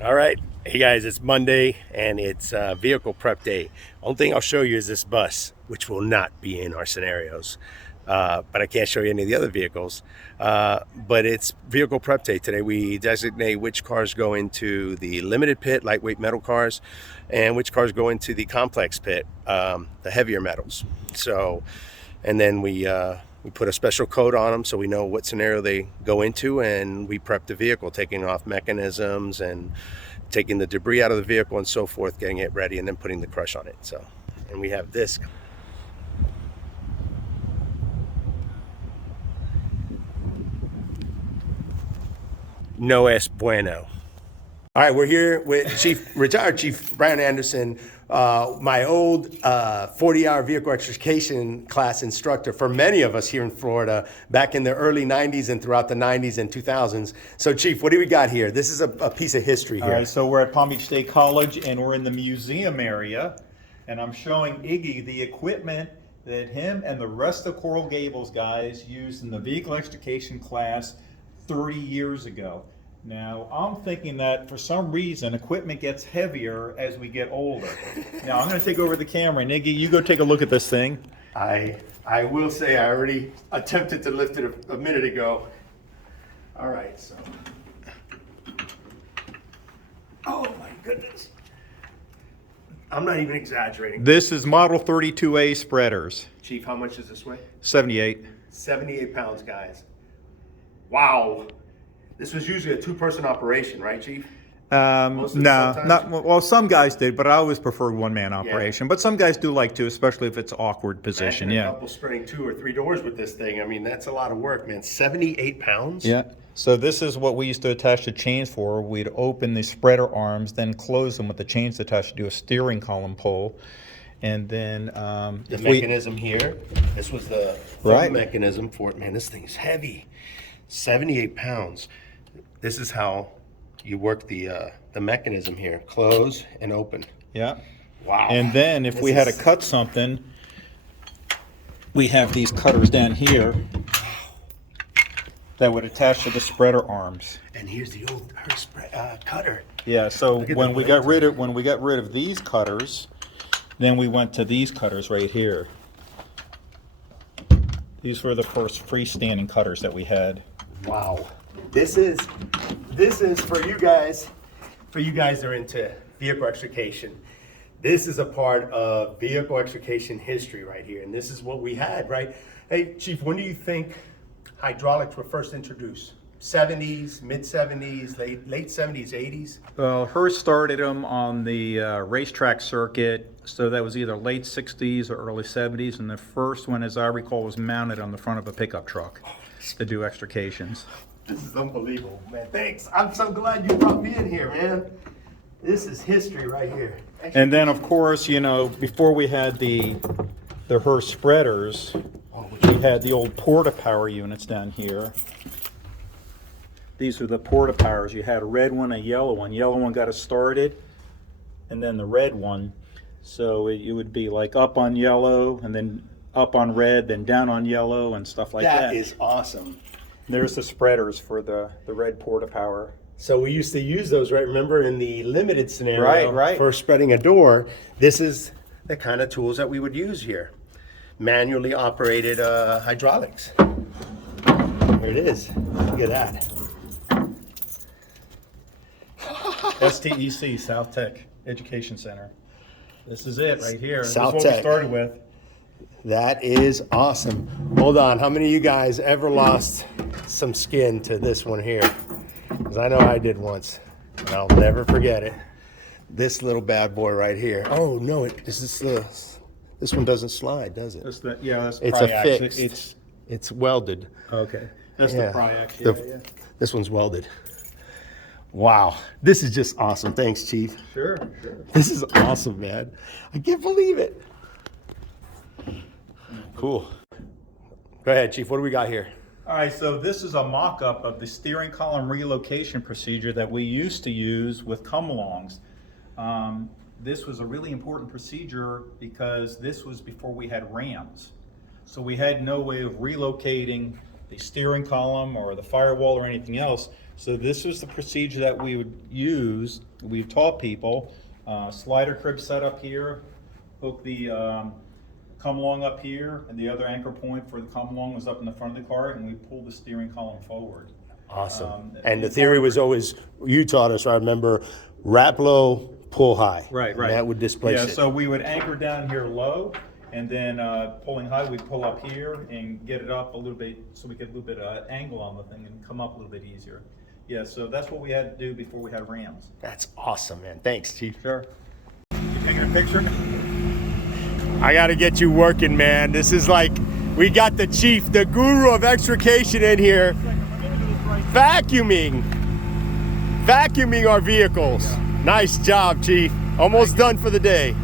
All right, hey guys, it's Monday and it's vehicle prep day. Only thing I'll show you is this bus, which will not be in our scenarios. But I can't show you any of the other vehicles. But it's vehicle prep day today. We designate which cars go into the limited pit, lightweight metal cars, and which cars go into the complex pit, the heavier metals. So, and then we put a special code on them so we know what scenario they go into, and we prep the vehicle, taking off mechanisms and taking the debris out of the vehicle and so forth, getting it ready, and then putting the crush on it. So, and we have this. No es bueno. All right, we're here with retired Chief Brian Anderson, my old 40-hour vehicle extrication class instructor for many of us here in Florida back in the early 90s and throughout the 90s and 2000s. So, Chief, what do we got here? This is a piece of history here. All right, so we're at Palm Beach State College and we're in the museum area, and I'm showing Iggy the equipment that him and the rest of Coral Gables guys used in the vehicle extrication class 30 years ago. Now, I'm thinking that for some reason, equipment gets heavier as we get older. Now, I'm going to take over the camera, and Iggy, you go take a look at this thing. I will say I already attempted to lift it a minute ago. All right, so. Oh my goodness. I'm not even exaggerating. This is Model 32A spreaders. Chief, how much does this weigh? 78. 78 pounds, guys. Wow. This was usually a two-person operation, right, Chief? No, not well. Some guys did, but I always preferred one-man operation. Yeah. But some guys do like to, especially if it's awkward position. Imagine a couple spreading 2 or 3 doors with this thing. I mean, that's a lot of work, man. 78 pounds. Yeah. So this is what we used to attach the chains for. We'd open the spreader arms, then close them with the chains attached to do a steering column pull, and then the mechanism here. This was the mechanism for it. Man, this thing is heavy. 78 pounds. This is how you work the mechanism here. Close and open. Yeah. Wow. And then if we had to cut something, we have these cutters down here that would attach to the spreader arms. And here's the old cutter. Yeah. So when we got rid of these cutters, then we went to these cutters right here. These were the first freestanding cutters that we had. Wow. This is for you guys that are into vehicle extrication. This is a part of vehicle extrication history right here, and this is what we had, right? Hey, Chief, when do you think hydraulics were first introduced? 70s, mid 70s, late 70s, 80s? Well, Hearst started them on the racetrack circuit, so that was either late 60s or early 70s, and the first one, as I recall, was mounted on the front of a pickup truck to do extrications. This is unbelievable, man. Thanks. I'm so glad you brought me in here, man. This is history right here. And then, of course, you know, before we had the Hearst spreaders, we had the old porta power units down here. These are the porta powers. You had a red one, a yellow one. Yellow one got us started, and then the red one. So it would be like up on yellow, and then up on red, then down on yellow, and stuff like that. That is awesome. There's the spreaders for the red porta power. So we used to use those, right? Remember in the limited scenario right. for spreading a door, this is the kind of tools that we would use here. Manually operated hydraulics. There it is. Look at that. STEC, South Tech Education Center. This is it right here. South this is what Tech. we started with. That is awesome. Hold on. How many of you guys ever lost some skin to this one here? Because I know I did once, and I'll never forget it. This little bad boy right here. Oh no! This one doesn't slide, does it? That's It's pry a action. fixed. It's welded. Okay. That's Yeah. the pry action. Yeah. This one's welded. Wow, this is just awesome. Thanks, Chief. Sure. This is awesome, man. I can't believe it. Cool. Go ahead, Chief. What do we got here? All right, so this is a mock-up of the steering column relocation procedure that we used to use with come-alongs. This was a really important procedure because this was before we had rams. So we had no way of relocating the steering column or the firewall or anything else. So this was the procedure that we would use. We've taught people. Slider crib set up here, hook the come along up here, and the other anchor point for the come along was up in the front of the car, and we pulled the steering column forward. Awesome. And the theory was always, you taught us, I remember, wrap low, pull high. Right. And that would displace it. So we would anchor down here low, and then pulling high, we'd pull up here and get it up a little bit so we get a little bit of angle on the thing and come up a little bit easier. Yeah, so that's what we had to do before we had rams. That's awesome, man. Thanks, Chief. Sure. You taking a picture? I got to get you working, man. This is like, we got the Chief, the guru of extrication in here, vacuuming our vehicles. Nice job, Chief. Almost done for the day.